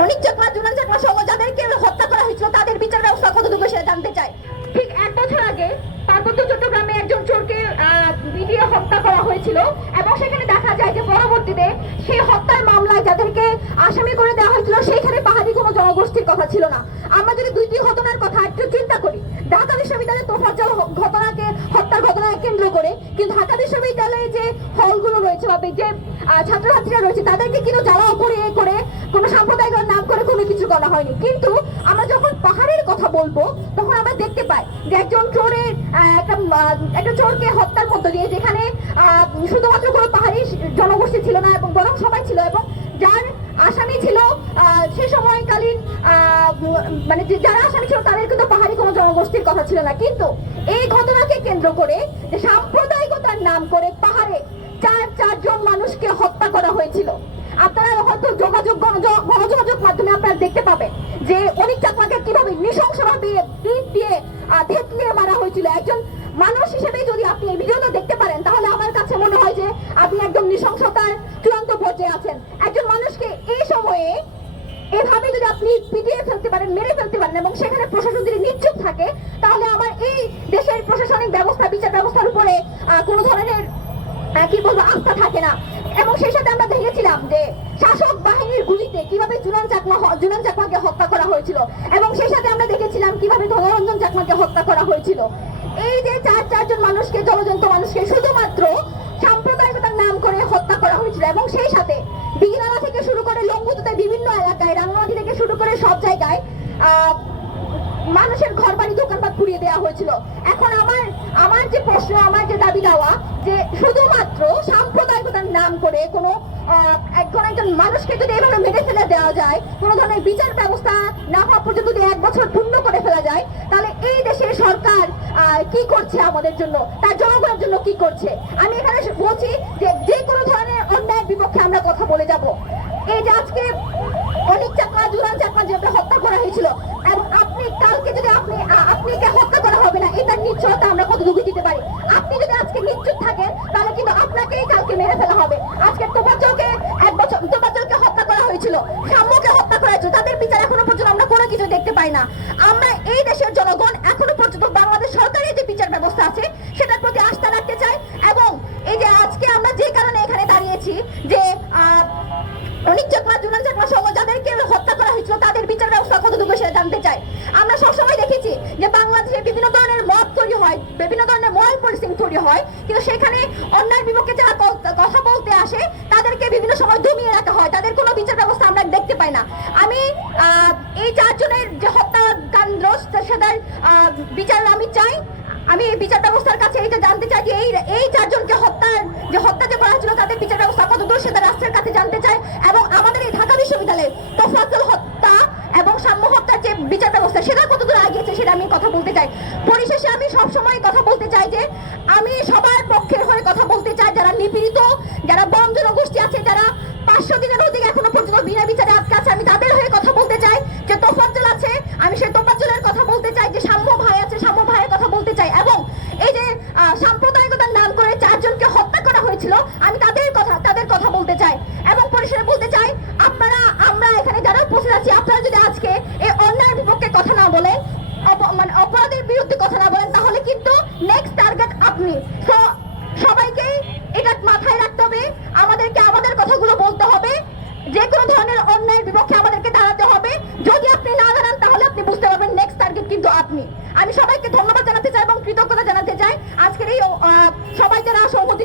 অনেক চাকমা জুনান চাকমা সহ যাদেরকে হত্যা করা হয়েছিল, তাদের বিচার ব্যবস্থা কতটুকু সেটা জানতে চাই। ঠিক এক বছর আগে পার্বত্য চট্টগ্রামে একজন চোরকে ভিডিও হত্যা করা হয়েছিল এবং সেখানে দেখা যায় যে পরবর্তীতে সেই হত্যার মামলায় যাদেরকে আসামি করে দেওয়া হয়েছিল সেইখানে পাহাড়ি কোনো জনগোষ্ঠীর কথা ছিল না। আমরা যদি দুইটি ঘটনার কথা একটু চিন্তা করি, ঢাকা বিশ্ববিদ্যালয়ে তোফাজ্জল ঘটনাকে, হত্যার ঘটনাকে কেন্দ্র করে, কিন্তু ঢাকা বিশ্ববিদ্যালয়ে যে হলগুলো রয়েছে বা যে ছাত্রছাত্রীরা রয়েছে, তাদেরকে কিন্তু জ্বালাও করে করে কোনো সাম্প্রদায়িক নাম করে কোনো কিছু করা হয়নি। কিন্তু আমরা যখন পাহাড়ের কথা বলব, তখন আমরা দেখতে পাই যে একজন চোরের একটা চোরকে হত্যার মধ্য দিয়ে যেখানে শুধুমাত্র কোনো পাহাড়ি জনগোষ্ঠী ছিল না এবং বরং সবাই ছিল এবং যার আসামি ছিল সে সময়কালীন মানে যারা আসামি ছিল তাদের কিন্তু পাহাড়ি কোনো জনগোষ্ঠীর কথা ছিল না। কিন্তু এই ঘটনাকে কেন্দ্র করে সাম্প্রদায়িকতার নাম করে পাহাড়ে চার, চারজন মানুষকে হত্যা করা হয়েছিল আপনারা হয়তো যোগাযোগ গণজ- গণযোগাযোগ মাধ্যমে আপনারা দেখতে পাবেন যে অনেক চাকমাকে কীভাবে নৃশংসভাবে ইট দিয়ে আহ, থেতলিয়ে মারা হয়েছিল একজন মানুষ হিসেবে যদি আপনি এই ভিডিওটা দেখতে পারেন, তাহলে আমার কাছে মনে হয় যে আপনি একদম নৃশংসতার চূড়ান্ত পর্যায়ে আছেন। একজন মানুষকে এই সময়ে এভাবে যদি আপনি পিটিয়ে ফেলতে পারেন, মেরে ফেলতে পারেন এবং সেখানে প্রশাসন যদি নিশ্চুপ থাকে, তাহলে আমার এই দেশের প্রশাসনিক ব্যবস্থা, বিচার ব্যবস্থার উপরে কোনো ধরনের কি বলব, আস্থা থাকে না। এবং সেই সাথে আমরা দেখেছিলাম যে শাসক বাহিনীর গুলিতে কীভাবে জুনান চাকমা জুনান চাকমাকে হত্যা করা হয়েছিল? এবং সেই সাথে আমরা দেখেছিলাম কীভাবে ধনরঞ্জন চাকমাকে হত্যা করা হয়েছিল। এই যে চার চারজন মানুষকে, জলজন্ত মানুষকে শুধুমাত্র সাম্প্রদায়িকতার নাম করে হত্যা করা হয়েছিল এবং সেই সাথে দিঘিনালা থেকে শুরু করে লম্বুতে বিভিন্ন এলাকায় রাঙ্গামাটি থেকে শুরু করে সব জায়গায় মানুষের ঘর বাড়ি দেওয়া হয়েছিল। এখন আমার আমার যে প্রশ্ন আমার যে দাবি দেওয়া যে শুধুমাত্র সাম্প্রদায়িকতার নাম করে কোনো আহ, একজন মানুষকে যদি এভাবে মেরে ফেলে দেওয়া যায় কোনো ধরনের বিচার ব্যবস্থা না হওয়া পর্যন্ত যদি এক বছর পূর্ণ করে ফেলা যায় তাহলে এই দেশের সরকার কি করছে আমাদের জন্য? তার জনগণের জন্য কি করছে? আমি এখানে বলছি যে যে কোনো ধরনের অন্যায়ের বিপক্ষে আমরা কথা বলে যাব। এই যে আজকে অনেক চাকমা জুরান চাকমা যেটা হত্যা করা হয়েছিল। এবং আপনি, কালকে যদি আপনি আপনাকে হত্যা করা হবে না, এটার নিশ্চয়তা আমরা কতটুকু দিতে পারি? আপনি যদি আজকে নিশ্চুপ থাকেন, তাহলে কিন্তু আপনাকেই কালকে মেরে ফেলা হবে। আজকে তোপাচলকে এক বছর তোপাচলকে হত্যা করা হয়েছিল, সাম্যকে হত্যা করা হয়েছিল, তাদের বিচার এখনও পর্যন্ত আমরা কোনো কিছু দেখতে পাই না। আমরা এই দেশের জনগণ এখনও পর্যন্ত বাংলাদেশ সরকারের যে বিচার ব্যবস্থা আছে, সেটার প্রতি আস্থা রাখতে চাই, এবং এই যে আজকে আমরা যে কারণে এখানে দাঁড়িয়েছি, যে অনেক চাকমা জুনান চাকমা সহ যাদেরকে হত্যা করা হয়েছিল তাদের বিচার ব্যবস্থা কতটুকু সেটা জানতে চাই। আমরা সবসময় দেখেছি যে বাংলাদেশে বিভিন্ন ধরনের মত তৈরি হয় বিভিন্ন ধরনের মরাল পলিসিং তৈরি হয় কিন্তু সেখানে অন্যায়ের বিপক্ষে যারা কথা বলতে আসে তাদেরকে বিভিন্ন সময় দমিয়ে রাখা হয়। তাদের কোনো বিচার ব্যবস্থা আমরা দেখতে পাই না। আমি এই চারজনের যে হত্যাকাণ্ড সেটার আহ, বিচার আমি চাই। আমি এই বিচার ব্যবস্থার কাছে এইটা জানতে চাই যে এই এই চারজনকে হত্যার যে হত্যা যে করা হয়েছিল তাদের বিচার ব্যবস্থা কত দূর সেটা রাষ্ট্রের কাছে জানতে চাই এবং আমাদের এই ঢাকা বিশ্ববিদ্যালয়ে তোফাজ্জল হত্যা এবং সাম্য হত্যার যে বিচার ব্যবস্থা, সেটা কত দূর আগিয়েছে সেটা আমি কথা বলতে চাই। পরিশেষে আমি সবসময় কথা বলতে চাই যে আমি সবার পক্ষের হয়ে কথা বলতে চাই, যারা নিপীড়িত, যারা বন জনগোষ্ঠী আছে, যারা পাঁচশো দিনের অধিক এখনও পর্যন্ত বিনা বিচারে আটকে আছে, আমি তাদের হয়ে কথা বলতে চাই যে তোফাজ্জল আছে আমি সেই তোফাজ্জলের কথা বলতে চাই যে সাম্য ভাই আছে সাম্য ভাইয়ের কথা বলতে চাই এবং এই যে আহ, সাম্প্রদায়িকতার নাম করে চারজনকে হত্যা করা হয়েছিল আমি তাদের কথা তাদের কথা বলতে চাই এবং পরিসরে বলতে চাই, আপনারা, আমরা এখানে যারা উপস্থিত আছি, আপনারা যদি আজকে এই অন্যায়ের বিপক্ষে কথা না বলেন মানে অপরাধের বিরুদ্ধে কথা না বলেন, তাহলে কিন্তু নেক্সট টার্গেট আপনি। তো সবাইকেই এটা মাথায় রাখতে হবে, আমাদেরকে আমাদের কথাগুলো বলতে হবে যে কোনো ধরনের অন্যায়ের বিপক্ষে আমাদেরকে দাঁড়াতে হবে। যদি আপনি না দাঁড়ান, তাহলে আপনি বুঝতে পারবেন নেক্সট টার্গেট কিন্তু আপনি। আমি সবাইকে ধন্যবাদ জানাতে চাই এবং কৃতজ্ঞতা জানাতে চাই। আজকের এই সবাই যারা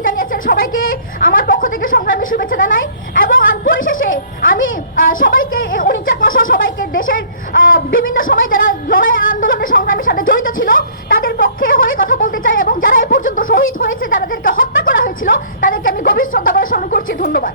জানিয়েছেন সবাইকে আমার পক্ষ থেকে সংগ্রামী শুভেচ্ছা জানাই এবং পরিশেষে আমি সবাইকে অনিচ্ছা সহ সবাইকে, দেশের বিভিন্ন সময় যারা লড়াই আন্দোলনের সংগ্রামের সাথে জড়িত ছিল, তাদের পক্ষে হয়ে কথা বলতে চাই এবং যারা এ পর্যন্ত শহীদ হয়েছে যাদেরকে হত্যা করা হয়েছিল, তাদেরকে আমি গভীর শ্রদ্ধা করে স্মরণ করছি। ধন্যবাদ।